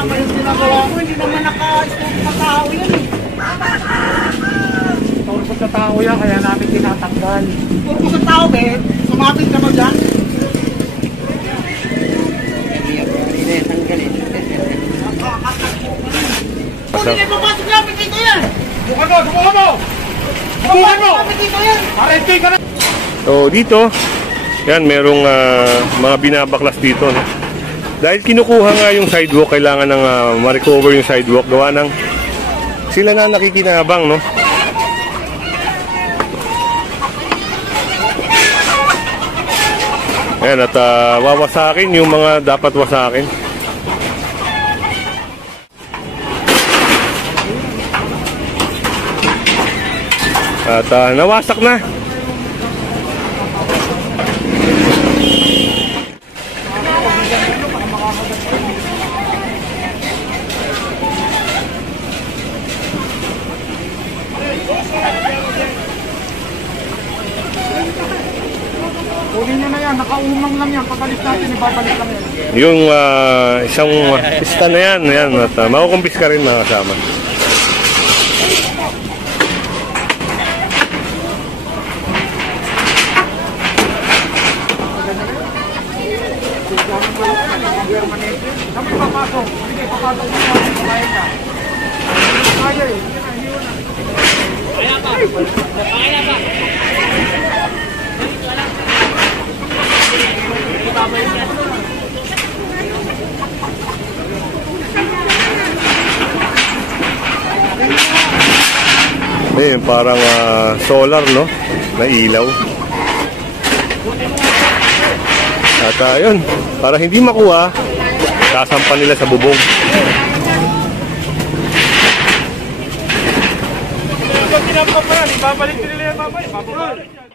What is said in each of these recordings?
tama yung ginagawa mo. Hindi naman naka-stop sa tao yan eh. Turbo sa tao yan, kaya namin tinatanggal. Turbo sa tao, Ben. Sumapit ka mo dyan. Hindi na papasok namin dito yan. Subukan mo! Subukan mo! Parente ka na! So dito, yan, merong mga binabaklas dito, no? Dahil kinukuha nga yung sidewalk, kailangan ng ma-recover yung sidewalk, gawa ng sila na nakikinabang, no? Ayan, at wawasakin yung mga dapat wasakin. At nawasak na. Kunin nyo na yan, nakaumang lang yan. Pagalit natin, ibabalik lang yan. Yung isang pista na yan, at makukumpis ka rin mga kasama. Kami papasok. Sige, papasok mo na. Kaya ka. Kaya eh. Kaya pa. Kaya pa. Ayun, parang solar, no? Na ilaw. At yun, para hindi makuha, sasampan nila sa bubong. Kung kinampa pa yan, ibabalik nila yan mamaya. Ibabalik yan.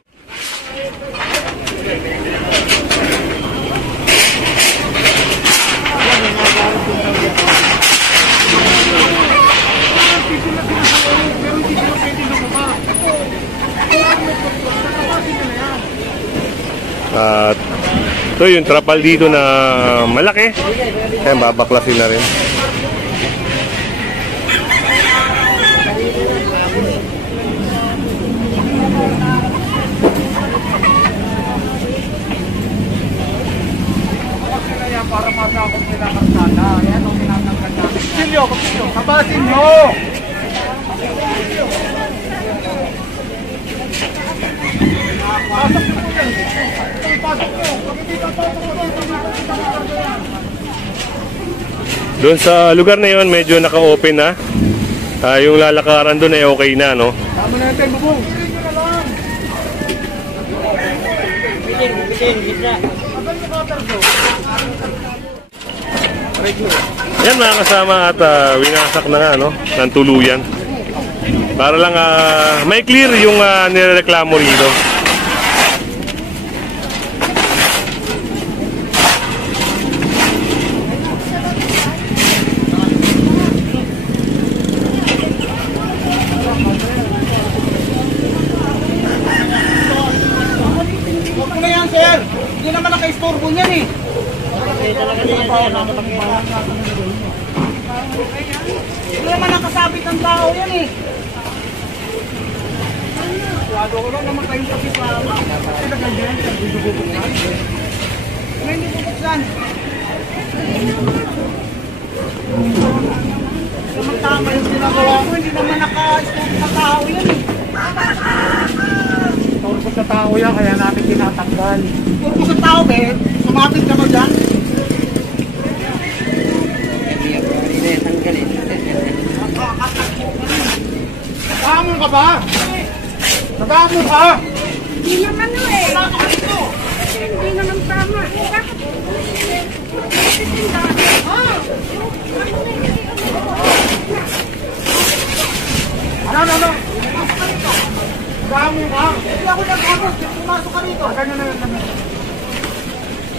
At ito yung trapal dito na malaki. Ayan, babaklasin na rin. Para masakop nila ng sana. Ayan ang tinatanggal namin. Kapsilyo! Kabasin mo! Pasok mo yan! Pasok mo! Pag hindi ka pasok mo yan, Doon sa lugar na yon medyo naka-open na. Yung lalakaran doon ay okay na, no? tama na natin, bubong! Yan mga kasama, at winasak na nga, no? Ng tuluyan. Para lang may clear yung nireklamo rito. Huwag mo na yan, sir. Hindi naman naka-istorbo niyan eh. Hindi naman nakasabit ng tao yan eh. Wado ko lang naman kayong kapitama. Kasi nagagyan, hindi bubuksan. Kung hindi bubuksan. Naman tama yung ginagawa mo. Hindi naman naka-stop sa tao yan eh. Turbo sa tao yan, kaya namin tinatanggal. Turbo sa tao, Ben. Sumapit ka mo dyan. Nakahamon ka ba? Nakahamon ka? Hindi naman eh. Wala ka dito. Hindi naman tama. Bakit? Ano? Nakahamon ka? Hindi ako nag-abot. Pumasok ka rito. Ganyan na yan.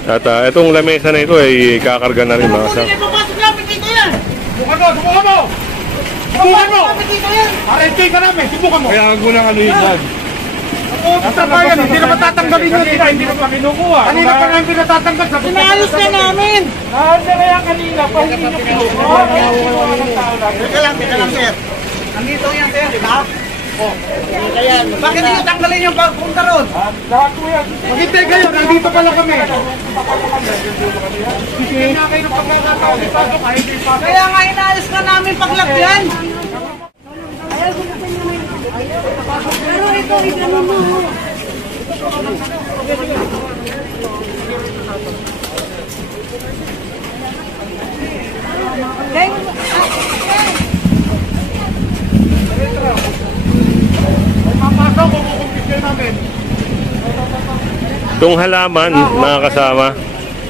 At itong lamesa na ito ay kakarga na rin mga kasama. Hindi na papasok namin dito yan. Subukan mo! Papasok namin dito yan. Parente ka namin, subukan mo! Kaya ako nang ano yun dyan. Kung sa bayan, hindi na matatanggalin yun. Hindi na pa kinukuha. Kanina pa nga pinatatanggal. Inayos na namin. Nahanda na yan kanina pa hindi nyo kinukuha. Teka lang, sir. Nandito yan, sir, di ba? Oh. Ayan. Bakit hindi tanggalin yung pagpunta ron? Lahat po yan. Maghintay kayo, nandito pala kami. Hindi na kayo ng pagkakataon. Kaya nga inayos na namin paglagyan. Pero ito, igano mo. Papasok, kukumpis namin. Itong halaman, mga kasama,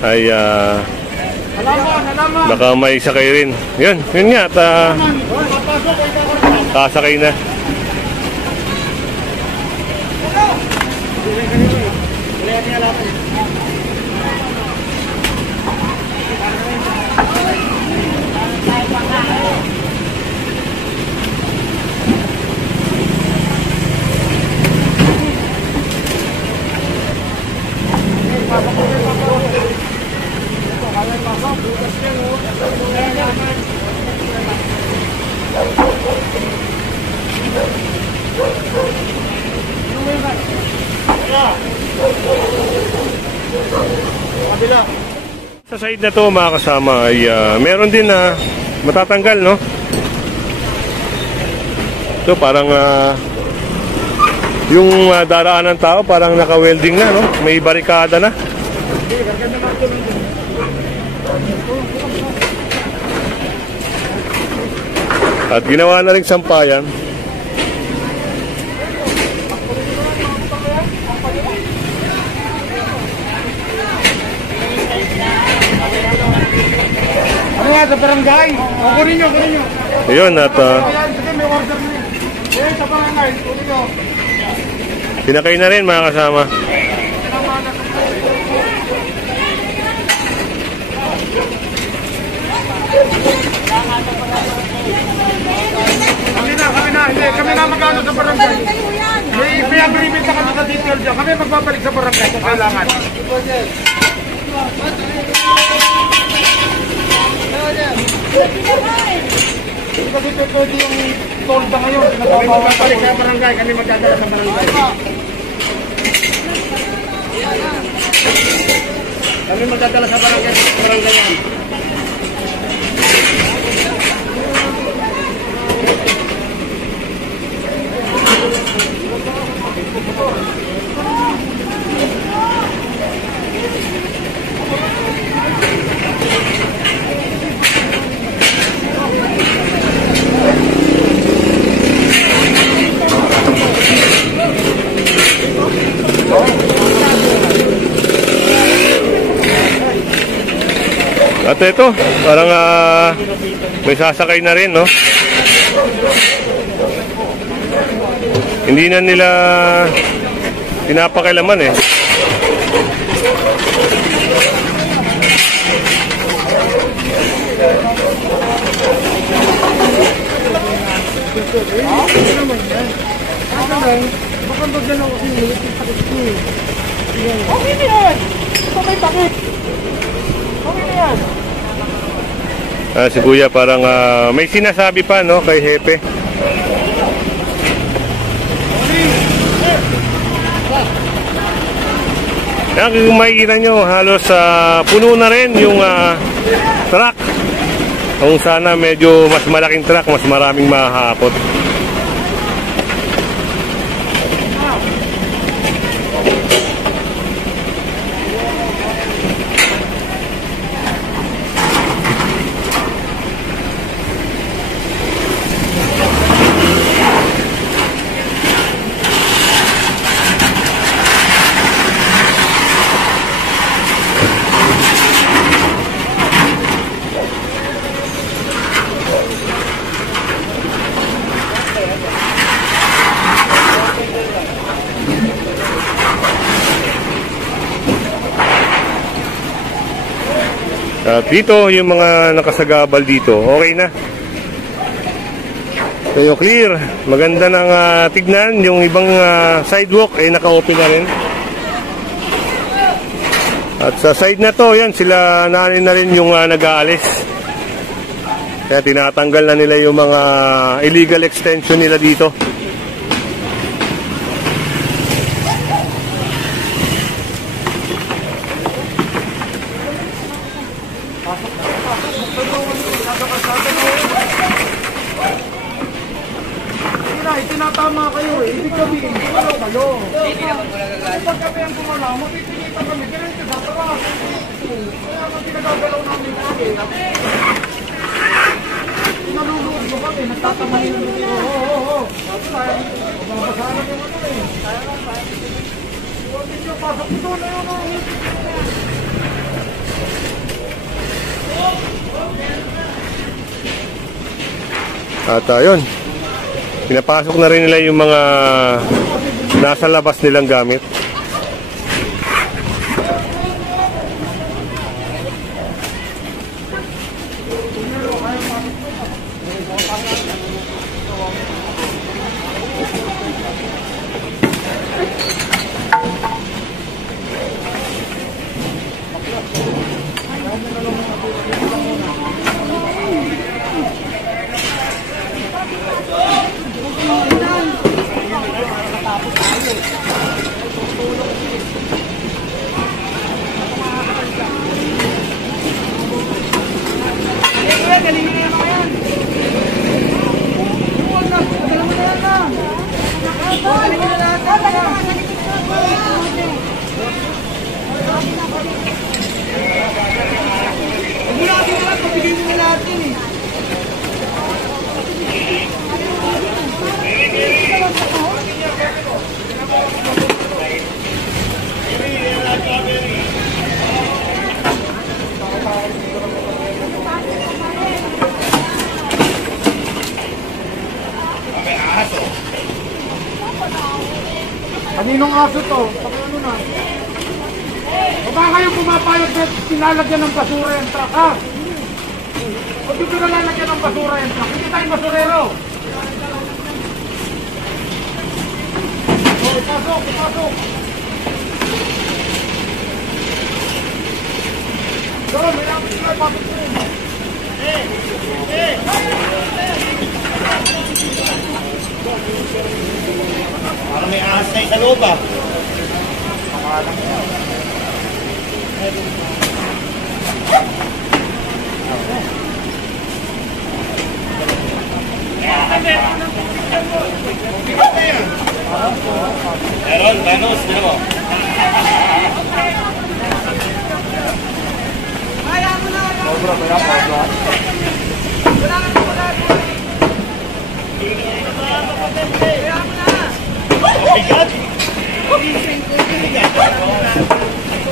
ay Halaman. baka may sakay rin. Yun nga, at kasakay na. Sa side na to, mga kasama, ay meron din na matatanggal, no? So parang yung daraan ng tao parang naka-welding na, no? May barikada na. At ginawa na rin sampayan. Ano nga sa barangay? Kunin nyo. Ayun, at Ayan, sige, may order na yun. Ayan, sa barangay, kunin nyo. pinakay na rin, mga kasama. Kami na. Hindi, kami na magano sa barangay. May agreement na kami sa detail dyan. Kami magbabalik sa barangay kung kailangan. Kasi pwede yung tolda ngayon. Kami magbabalik sa barangay. Kami magdadala sa barangay. Kami magdadala sa barangay yan. At ito, parang may sasakay na rin, no? Hindi na nila pinapakilaman, eh. Okay na yan! Ito may takip! Okay na yan! Si Kuya parang may sinasabi pa, no, kay Hepe. Yan, kung makikita nyo, halos puno na rin yung truck. Kung sana medyo mas malaking truck, mas maraming mahahapot. At dito, yung mga nakasagabal dito, okay na. So, clear. Maganda ng tignan. Yung ibang sidewalk ay naka-open na rin. At sa side na to, yan, sila na rin yung nag-aalis. Kaya tinatanggal na nila yung mga illegal extension nila dito. Tinatama kayo eh. Ibig sabihin, kumalaw kayo. Kapag kami ang kumalaw, mapipilitan kami. Ganun ka sa tawa. Kaya kung pinagagalaw namin kami, naluluod mo kami, nagtatamahin mo. Oo. Bato tayo. Mababasahan yung ano eh. Kaya nga tayo. Huwag niyo, pasok ito na yun. At yun. Pinapasok na rin nila yung mga nasa labas nilang gamit. Kaninong aso to? Sabi ano na? O ba kayong pumapayag na sinalagyan ng basura yung truck, ha? O di ko nalalagyan ng basura yung truck? Hindi tayong basurero. O, pasok. So, may namin sila, pasok ko. Parang may ahas na sa loob ah. Meron, Thanos, di mo?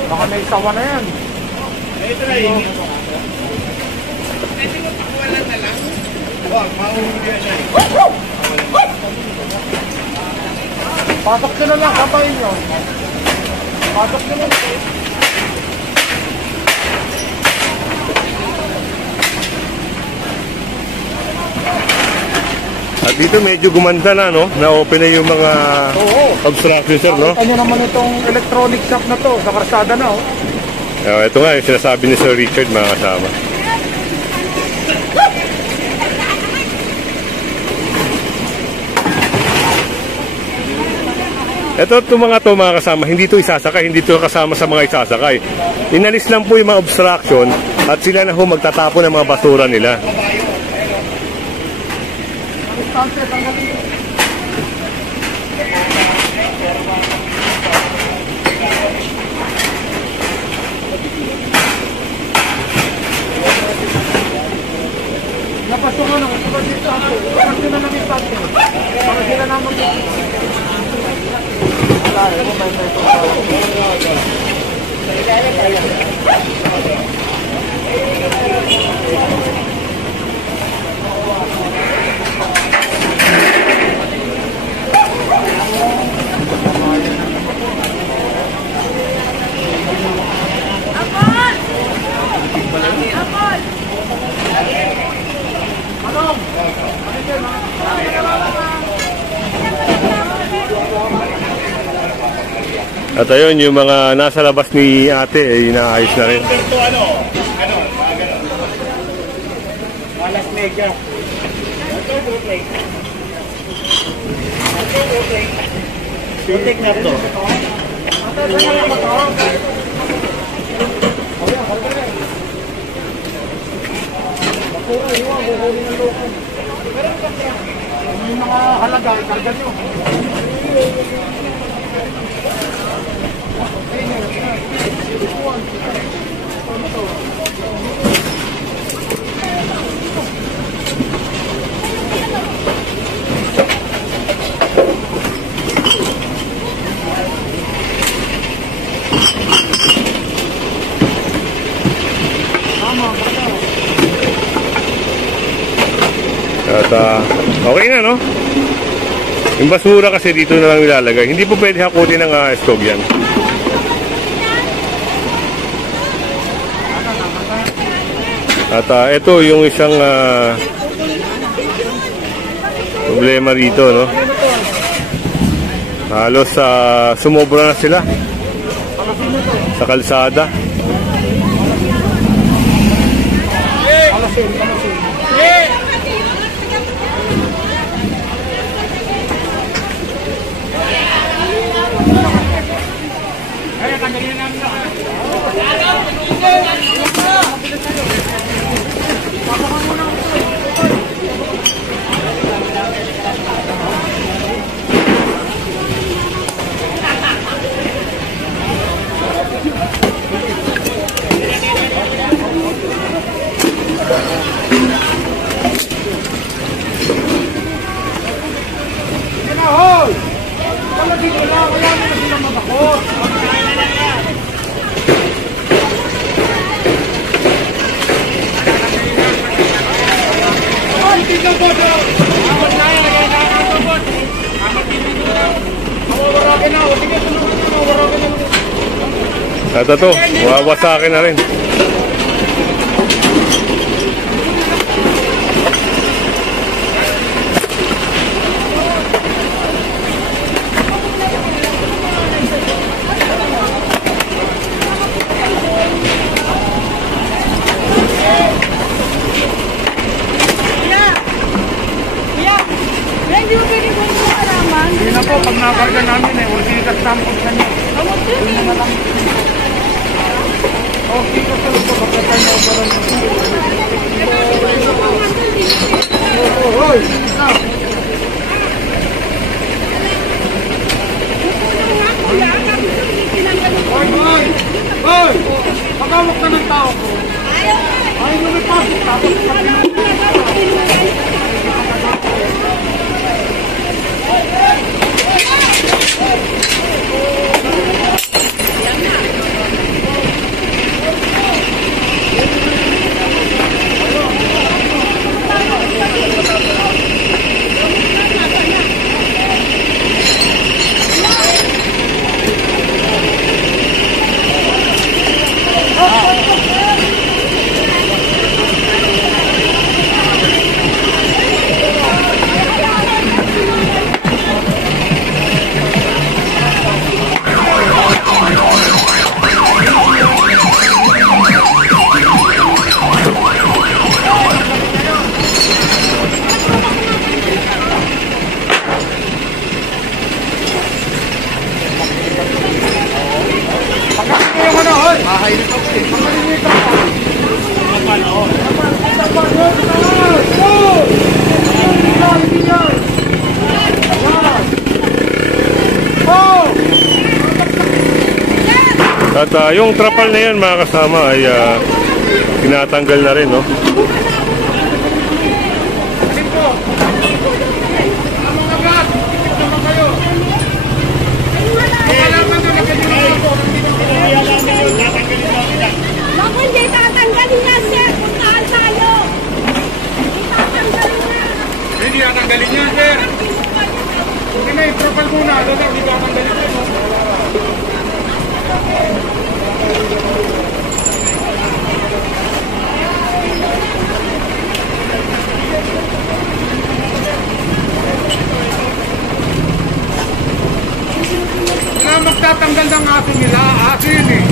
Baka may sawa na yan. Ito na yun. Pwede mo pakuwalan na lang? Huwag, mauhuli yan siya. Pasok nyo na lang, kapain nyo. Pasok nyo na lang. At dito medyo gumanda na, no? Na-open na yung mga obstruction, sir, no? Ano naman itong electronic shop na to? Sa karsada na, oh. Ito nga yung sinasabi ni Sir Richard, mga kasama. Itong mga kasama, hindi ito isasakay, hindi ito kasama sa mga isasakay. Inalis lang po yung mga obstruction at sila na ho magtatapon ng mga basura nila. Napasok na, kapag dito ako. Kapag sila namin pati. Para sila naman Manong! Ano At ayun, yung mga nasa labas ni ate, ay inaayos na rin. Malas mega. Pitik na to. Yung mga halaga, karga nyo. At okay na, no? Yung basura kasi dito na lang ilalagay. Hindi po pwede hakutin ng stove yan. At ito yung isang problema dito, no? Halos sumobra na sila sa kalsada. At ito, wawasakin na rin. Hindi na po, pag nakarga namin ursikas tampos na niya. Okay, kasi ito, pagkatay na operan hoy! Hoy! Pagawak na ng tao ko. Ayaw lumipasok, tapos At yung trapal na yan, mga kasama, ay tinatanggal na rin, no? Naku, hindi tatanggalin yan, sir. Puntaan tayo. Hindi tatanggalin yan. hindi tatanggalin yan, sir. Hindi na, i-propal muna. Hindi tatanggalin yan. Wala magtatanggal ang aso nila. Aso yun eh.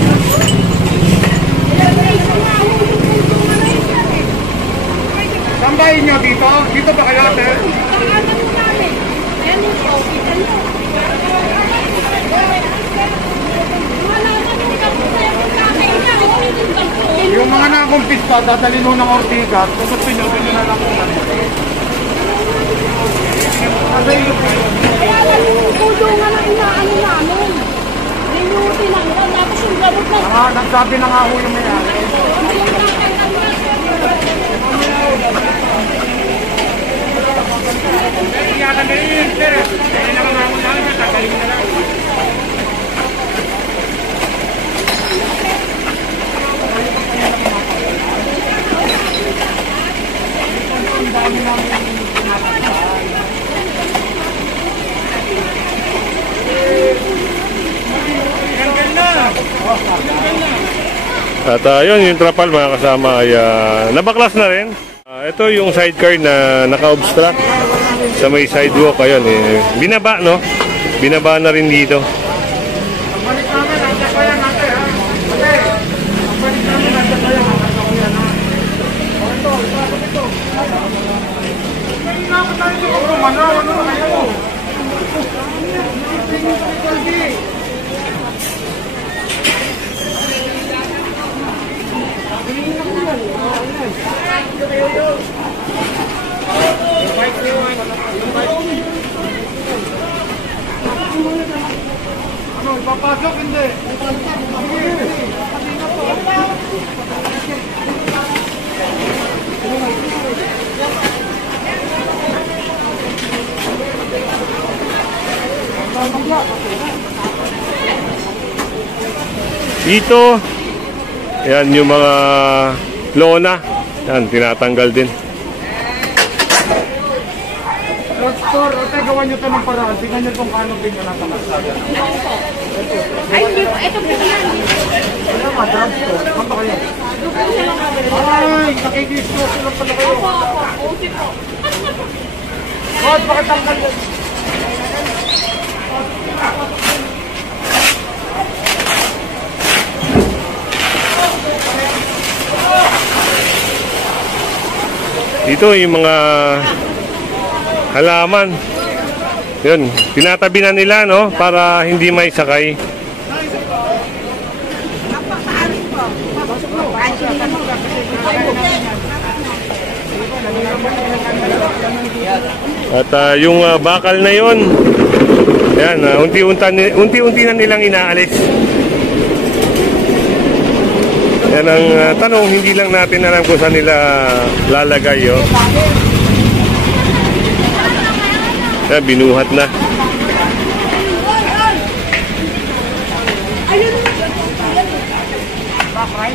Saan ba inyo dito? Dito ba kayo, sir? Yung mga nakumpis pa, dadalhin mo ng Ortigas. Kung gusto nyo, ganyan na lang po natin. Kaya yung tulungan ang inaano namin. Ninuti lang yan, tapos yung gamot na. Nagsabi na nga ho yung may-ari. At yun, yung trapal mga kasama ay nabaklas na rin. Ito yung sidecar na naka-obstruct sa may sidewalk. Ayun, binaba, no? Binaba na rin dito. Balik namin, nandiyan pa yan natin, ha? Ate, balik namin, nandiyan pa yan. Ito. Ngayon na ako tayo sa kumanaw. Ano na kayo? Ano, ipapasok? Hindi. Dito, yan yung mga lona. Yan, tinatanggal din. Doctor, ate, gawan nyo ito ng paraan. Tingnan nyo kung paano din nyo nasa kalsada. Ay, hindi po. Ito po yan. Ano nga, drugstore? Ano ba kayo? Ay, nakikistos lang pala kayo. Okay po. God, bakit tanggal yun? Dito yung mga halaman. Yun, tinatabi na nila, no? Para hindi may sakay. At yung bakal na yon, yan, unti-unti na nilang inaalis. Yan ang tanong, hindi lang natin alam kung saan nila lalagay. Oh. Yan, binuhat na. Hoy,